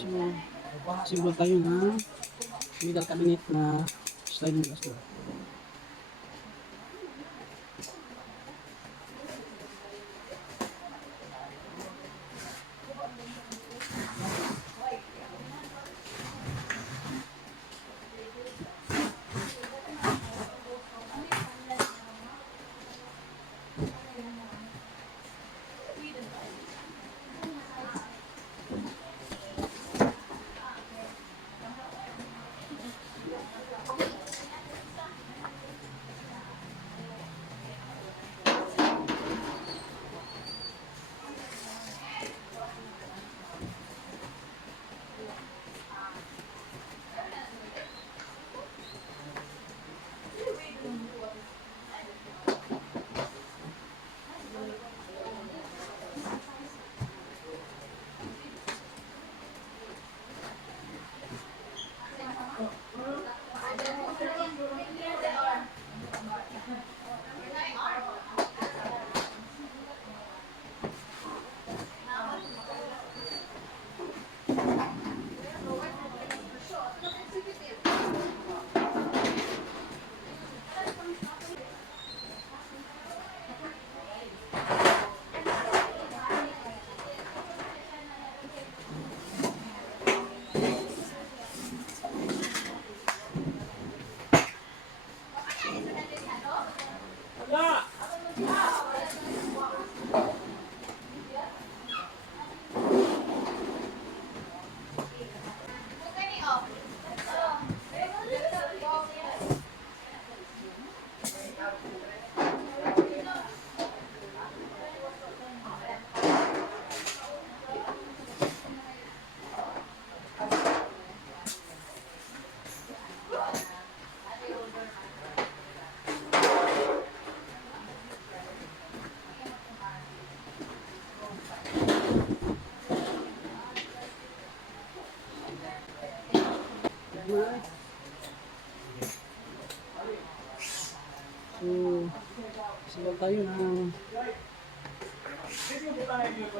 So, simple tayo ng middle cabinet na sliding glass door. So, simple tayo ng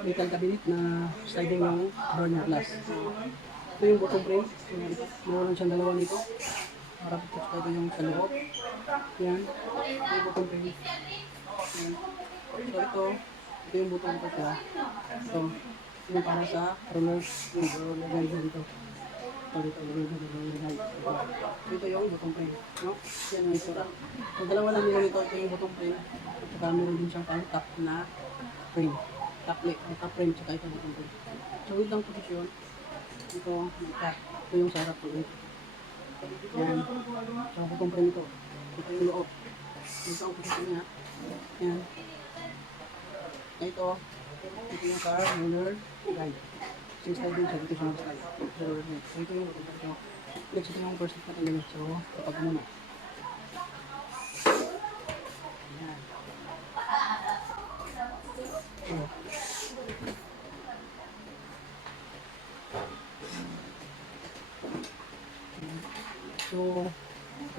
metal cabinet na sliding ng door ng glass. Ito yung bottom frame. Meron siyang dalawa nito. Para pupusta ito yung sa loob. Yan. Ito yung bottom frame. Yan. So ito yung bottom frame ko. Ito. Yung para sa roller. Yung roller guide dito. Ito yung bottom frame. No? Yan ang isura. So dalawa lang nila nito. Ito yung bottom frame. At saka meron din siyang pang top na frame. Top frame. Tsaka ito bottom frame. So with ang posisyon. Ito yung sarap ko. Yan. So bottom frame ito. Ito yung loob. Ito ang posisyon niya. Yan. Ito yung car, roller, guide. Since I did ito siya slide. So ito yung bottom frame. Next ito yung first na talaga. So kapag muna. Yan. So,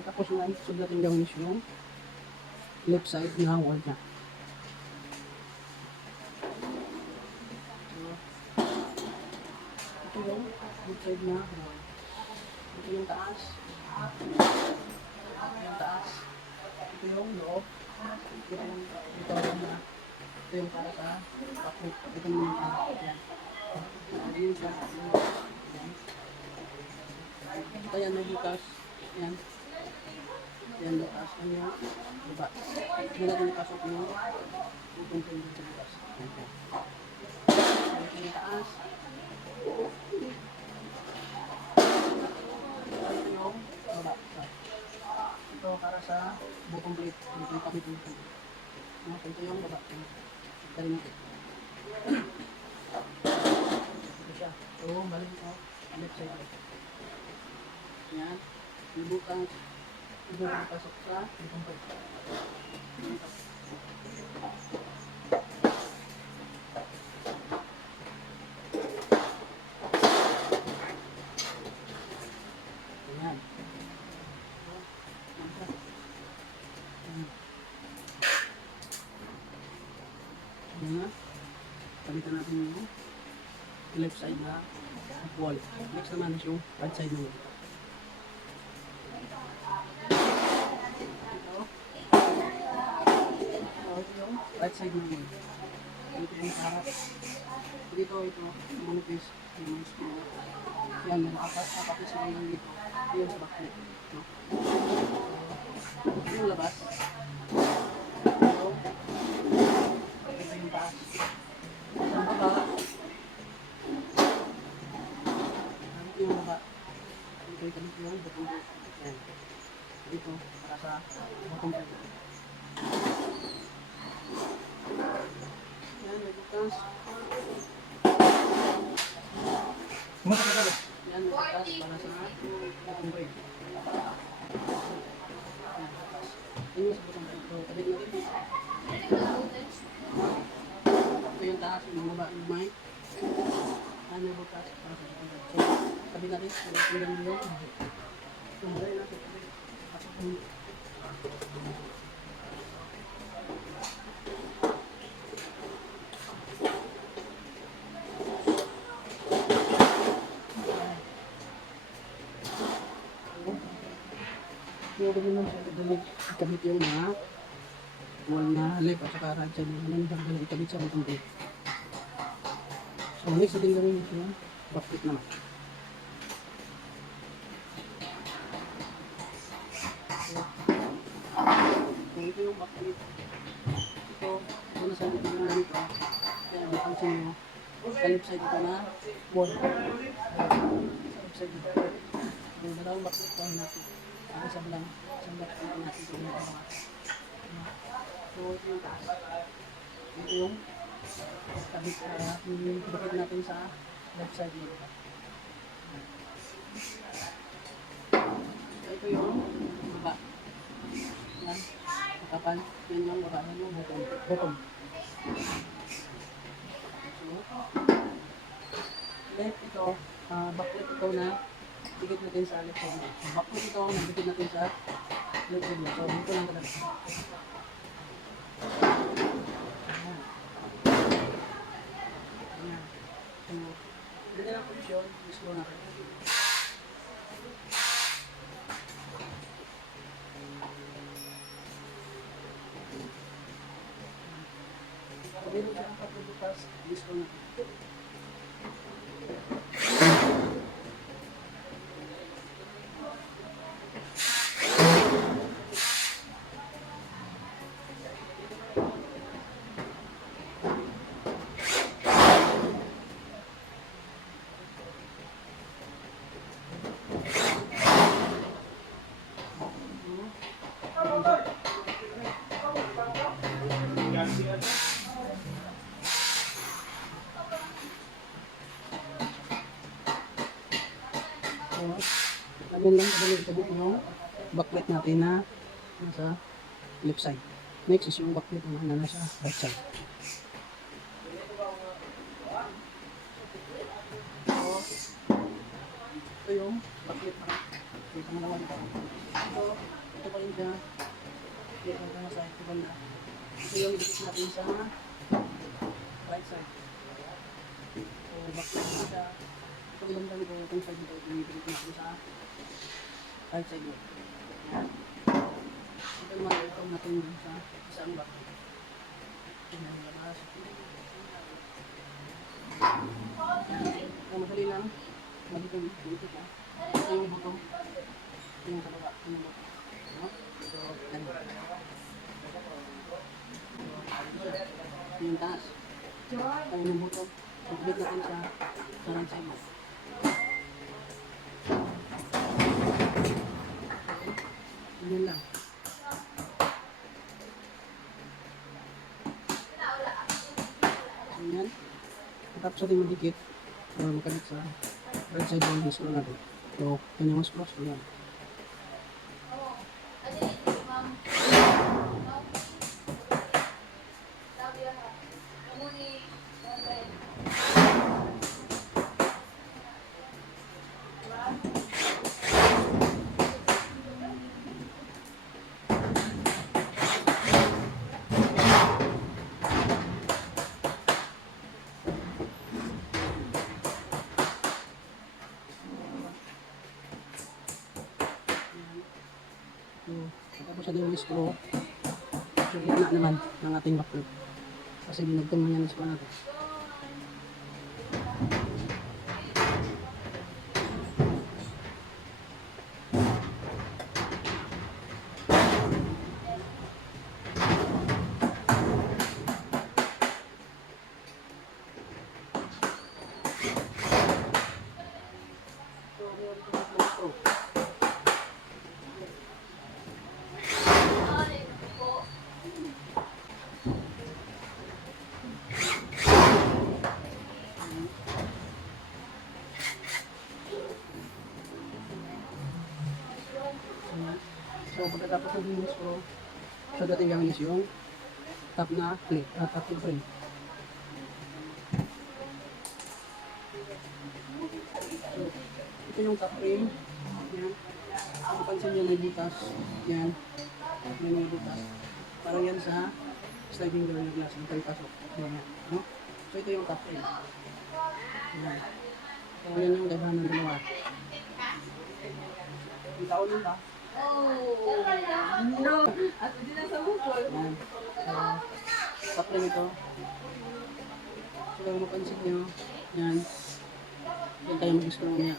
tapos na sugat yung gawin yung left side na wall niya. So, ito yung left side na wall. Ito yung taas. Yung taas. Ito yung loob. Ito yung para sa pakit. Ito yung yan. Ayan siya. Ito yan, may bukas. Yan. Yan, bukas. Yan yung baba. Hindi natin ipasok yung upong sa bukas. Ito yung taas. Ito yung baba. Ito para sa bukong plate. Ito yung kapit yung plate. Ito yung baba. Ito rin natin. Ito siya. So, balik mo. Left side. Yan. Ibutang pasok sa bukong plate. Yan. Yan na. Palitan natin yung left side na wall. Next naman is yung right side ng wall. Ito yung right side ng wall. Dito yung harap. Dito ito, manipis. Yan, nakapas na lang dito. Yung sa backlit. No? Yung labas. Ito yung taas. Ang baba. Ito yung baba. Ito yung butong. Yan. Dito, para sa butong. Yan, may bukas. Yan, may bukas para sa butong break. Yan yung sa butong break. So, tabit natin. Ito yung taas, yung baba, yung may. Yan, may bukas para sa butong break. So, tabit natin. Tingnan mo yung break natin. Yung naman ikabit yung mga wall na left at saka right side yung naman ikabit sa butong break. So next natin gawin ito yung backlit naman. So ito yung backlit. Ito na sa left yung ganito. Kaya napansin nyo sa left side ito na wall. Sa left side ito. Yung dalawang backlit ko natin. Ang isa lang, isang backlit natin ito yung mga. So ito yung taas. Ito yung kabit natin sa left side nito. So ito yung baba. Yan, makapal. Yan yung baba. Yan yung bottom. So, left ito, backlit ito na dikit natin sa left side. Backlit ito na dikit natin sa left side. So dito lang talaga. Ayan. So, dito lang posisyon. Slow natin. Dito lang pagbubukas. Slow natin. Lagyan lang kabalik yung backlit natin na nasa left side. Next is yung backlit na nasa right side. Ito yung backlit na. Ito pangalawa ito. Ito pa rin siya. Ito na sa ito banda. Ito yung dikit natin sa right side. So backlit na siya. Ito yung banda nito. Itong side nito. Ito yung dikit natin sa right side mo. Ito yung mga natin sa isang backlit. Ito yung labas. Madali lang. Magiging dito ka. Ito yung butong. Ito yung kalawa. Ito yung butong. No? So, yan. Ito yung taas. Ito yung butong. Pagkabit natin sa right side mo. Yan lang. Yan. Tapos natin madikit para makalit sa right side ng screw natin. So, yan yung screws ko yan. sa yung screw. So, gitna naman ng ating backplate. Kasi dinagtong mo yan sa natin. So, pagkatapos ng linis ko, so dating gawin is yung top na plate, top na frame. So, ito yung top frame. Yan. Kung pansin nyo may butas. Yan. May mga butas. Parang yan sa sliding door na glass. Ang palipasok. Yan. No? So, ito yung top frame. Yan. So, yan yung kaibahan ng dalawa. Yung taon nun ba? Oh, no. At hindi na sa bukol. Yan. So, top frame ito. So, kung mapansin nyo, yan. Yan tayo mag-screw niya.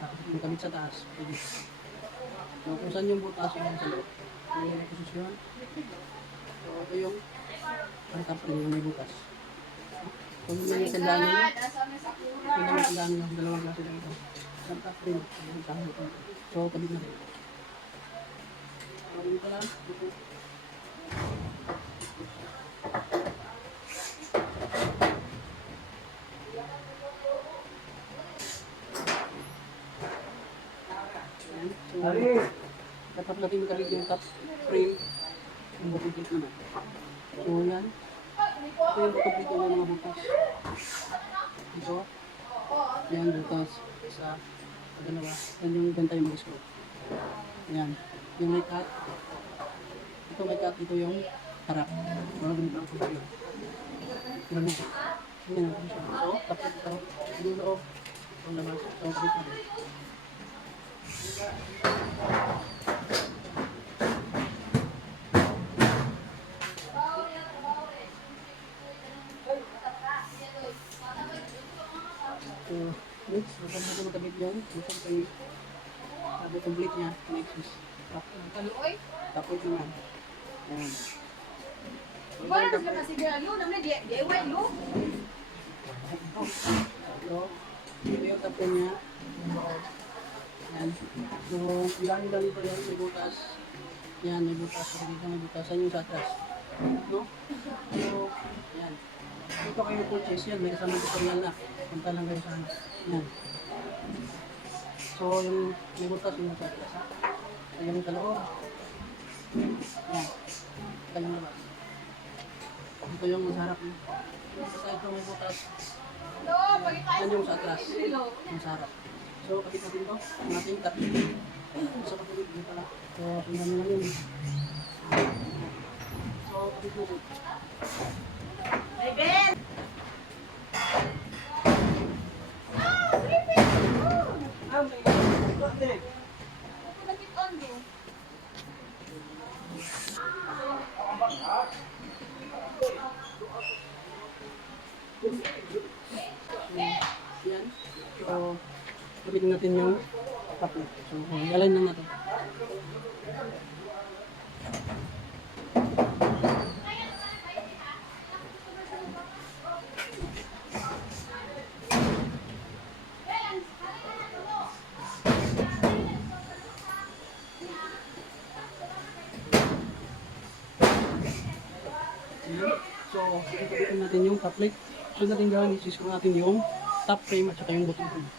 Tapos yung kabit sa taas. Pwede. So, kung saan yung butas yung sa loob. So, yung posisyon. So, ito yung ang top frame yung may butas. Kung yun lang yung tandaan nyo, yun lang yung tandaan nyo. Dalawang klase lang ito. Ang top frame. So, kabit na rin. So, dito lang. So, dapat natin makabit yung top frame. Yung bottom plate naman. So, yan. Ito yung bottom plate ng mga butas. Ito. Yan, butas. Isa. Dalawa. Yan yung gantay mag-screw. Yan. Yung may cut. Ito may cut. Ito yung harap. Wala ganito ang pagkakas. Yan mo. Yan ang pagkakas. So, tapos ito. Yung loob. Itong labas. So, kapit natin. So, next, kapag natin magkabit yan, ito kayo sabi complete niya, next is Kaluoy? tapos naman. Yan. So, Wala na sila kasi galo. Naman DIY lo. so, ito yung tapos niya. Yan. So, ilan ito yan, may butas. Yan, may butas. So, dito may butas. Yan yung sa atras. No? So, yan. Dito kayo purchase yan. May kasama tutorial na. Punta lang kayo sana. Yan. So, yung may butas yung sa atras. Ha? So, yan yung sa loob. Yan. Ito yung labas. Ito yung sa harap. Basta ito may butas. Lo, pagkakain. Yan yung sa atras. Yung sa harap. So, kapit natin ito. Ang ating tap. So, kapit dito pala. So, tingnan nyo lang yun. So, kapit natin. Hey, Ben! Bakit on mo? Yan. So, kapit natin yung tapos. So, i-align lang natin. Yan. So, ikapitin natin yung top plate. So, natin gawin, isiscrew natin yung top frame at saka yung bottom frame.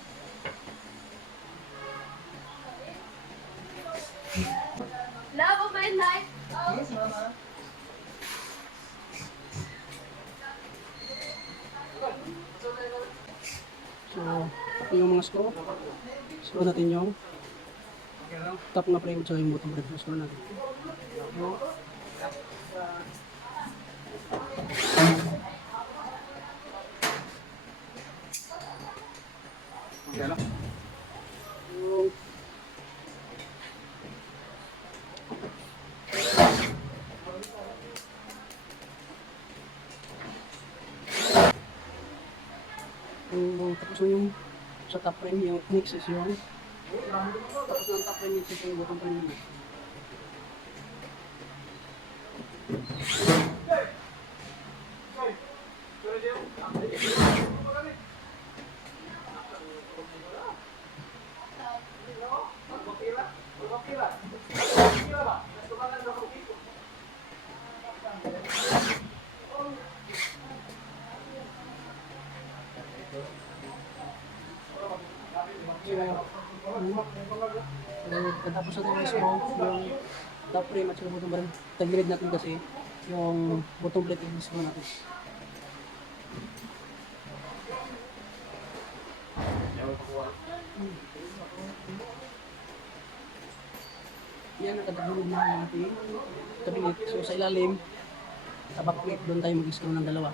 Love of my life. Yes, mama. So, ito yung mga screw. Screw natin yung top na frame at saka yung bottom frame. Screw natin. So, yung Tapos yung sa top frame, yung next is yung tapos ng top frame, next is yung bottom frame naman. Katapos natin yung screw, yung top frame at saka bottom frame, tagilid natin kasi yung bottom plate yung screw natin. Yan, nakatagilid na natin tabilit. So sa ilalim, sa back plate, doon tayo mag-screw ng dalawa.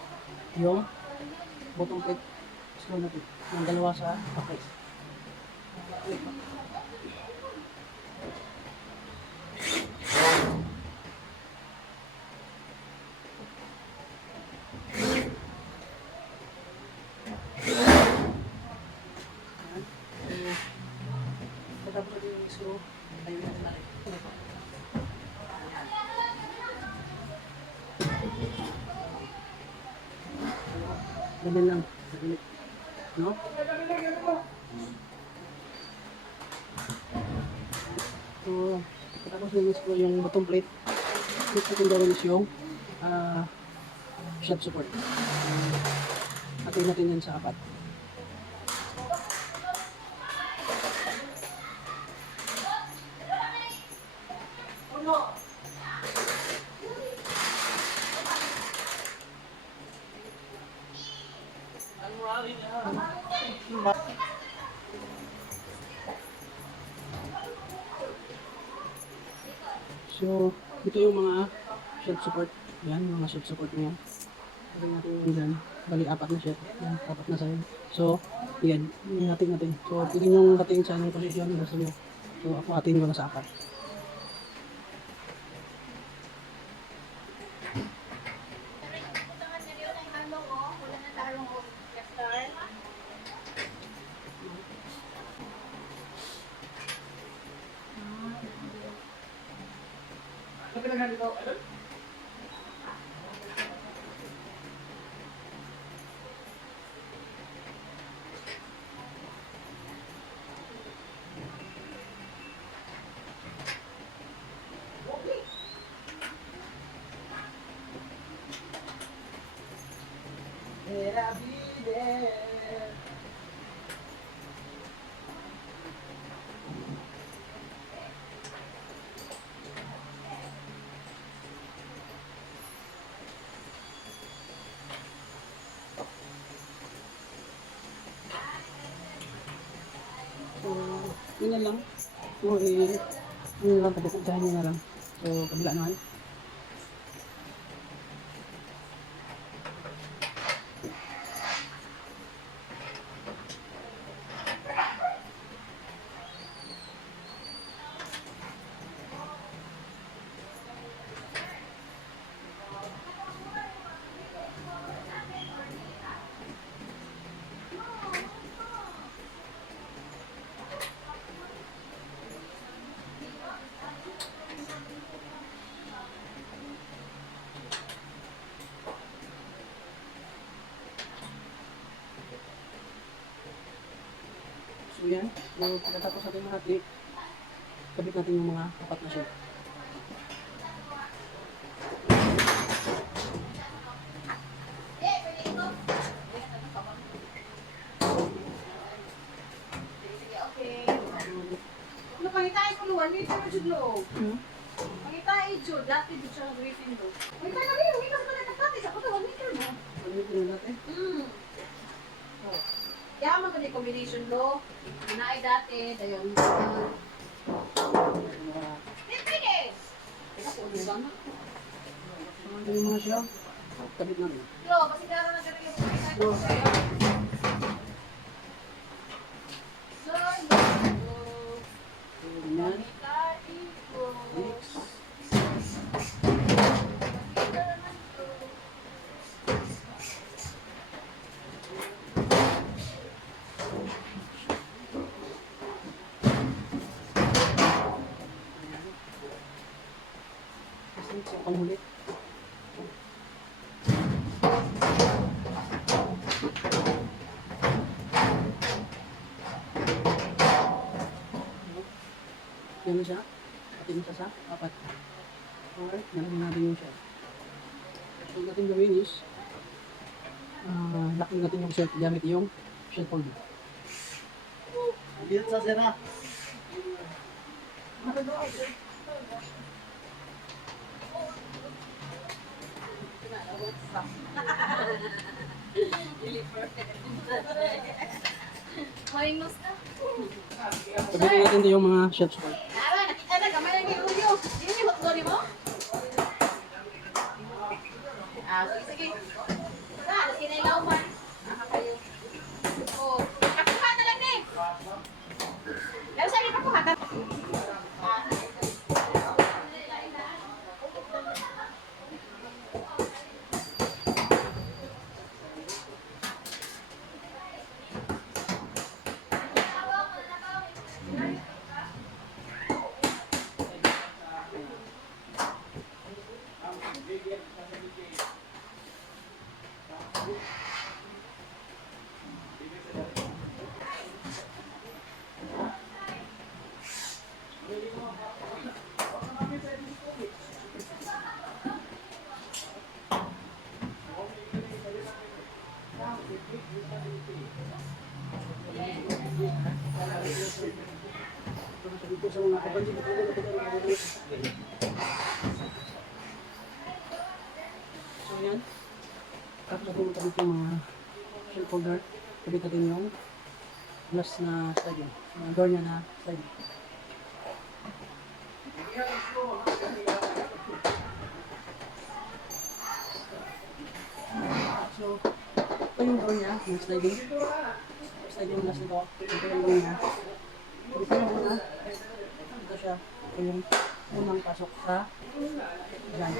Yung bottom plate, screw natin ng dalawa sa back plate. Tapos natin yung screw, tayo natin natin. Ganyan lang, nagilit. No? So, tapos yung screw yung bottom plate. Next natin gawin is yung shot support. Atin natin yan sa apat. So, ito yung mga shelf support. Yan, mga shelf support na yan. Lagyan natin yung dyan. Bali, apat na shelf. Yan, apat na side. So, yan. Yung hating natin. So, pili yung hating sa anong posisyon. Gusto nyo. So, ako hating ko na sa apat. So, yun na lang. So, yun na lang. Pagkakuntahan nyo na lang. So, kabila naman. So yan, yung pagkatapos natin mahati, kabit natin yung mga apat na shelf. Ano pangitain ko luwan, hindi siya majudlo. Pangitain jud, dati jud siya briefing do. Pangitain na rin, hindi ka sa nagkakati sa kuto, 1 meter mo. Pag-meter na natin. Kaya man kani combination do. Naay dati dayon. Fitness. Eka po di sana. So yung mga shelf, kabit natin. Lo, kasi daro na ganun yung pangitain ko sa'yo. So, Ganyan. pangitain ko. Next. So, panghuli. Yan siya. Atin siya sa apat. Alright, nalagyan natin yung shelf. So, natin gawin is locking natin yung shelf gamit yung shelf holder. Dito sa sira. Maringnos na. Sabihin natin ito yung mga shelf support. Ara, nakita na gamay lang yung uyo. Yun yung hotdog mo? Ah, sige, sige. Ah, sige na ilaw man. Ah, kayo. Oh, kakuha na lang eh. Pero sa pa ko haka. Ah. Sa mga kapansin, so yan. Tapos natin ito yung mga shelf holder. Kabit natin yung glass na sliding. Yung door niya na sliding. So, ito yung door niya, yung sliding. Sliding glass nito. Ito yung door niya. Ito yung una. Ito siya. Ito yung unang pasok sa dyan.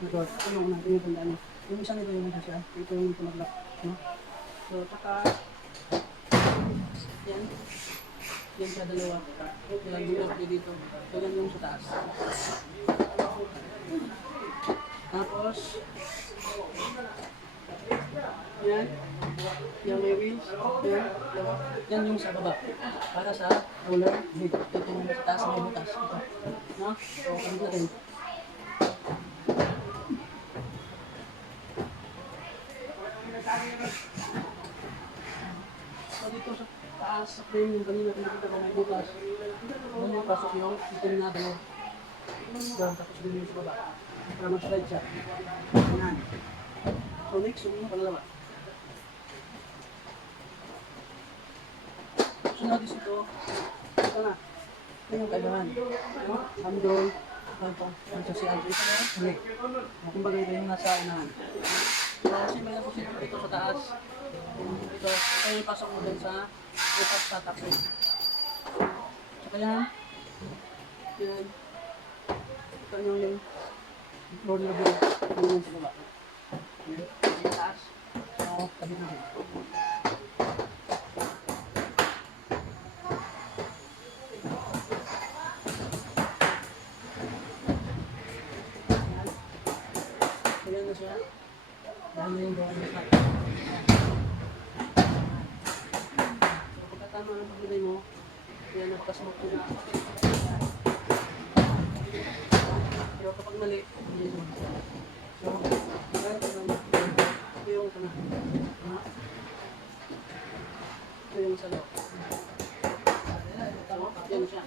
Na door. Ito yung unang. Ito yung tandaan niya. Yung isa nito yung isa siya. Ito yung tumaglak. No? So, tsaka yan. Yan siya dalawa. Yan yung dito. So, yan yung sa taas. Tapos, yan. Yung may wheels. Yan. Yan yung sa baba. Para sa roller blade. Ito yung sa taas may butas. Ito. No? So, kamit natin. So, dito sa taas sa frame yung kanina pinakita ko may butas. Doon yung pasok yung itim na dalawa. Doon, tapos doon yung sa baba. Para mag-slide siya. Yan. So, next, yung pangalawa. Sunod is ito na. Ito yung kailangan. No? Handle. Ito. Ito si Andres. Ulit. Kumbaga ito yung nasa unahan. So, kasi may naposito dito sa taas. Ito yung pasok mo dun sa bukas sa top rin. So, kaya yan. Ito yung floor na buo. Ito yung sa baba. Yan. Sa taas. So, tabi na rin. Ayan na siya. Dahil na yung gawa niya sa so, pagkatama ng paglagay mo, ayan, napakasmok ko. Pero kapag mali, hindi mo. So, ayan, ito yung sana. Ito yung sa loob. So, yan siya.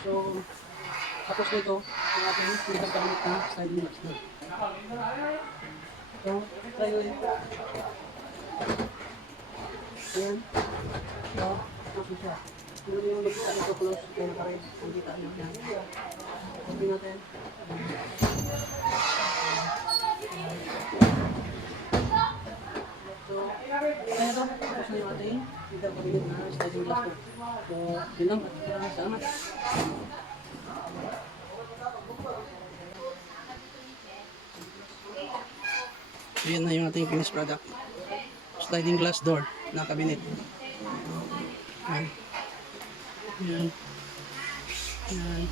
So, tapos nito, ang ating pinagamit na sliding glass na. So, try ulit. Ayan. So, tapos siya. Hindi yung magkita nito close. Kaya pa rin. Ang kita nyo yan. Sabi natin. So, kaya ito. Tapos na yung ating pinagamit na sliding glass ko. So, yun lang. At salamat. Ayan na yung ating finished product. Sliding glass door na cabinet. Ayan. Ayan. Yan.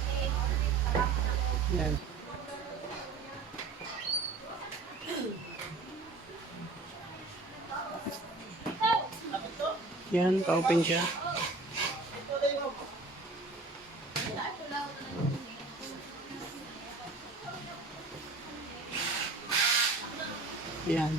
Yan. Yan, pa-open siya. Yan.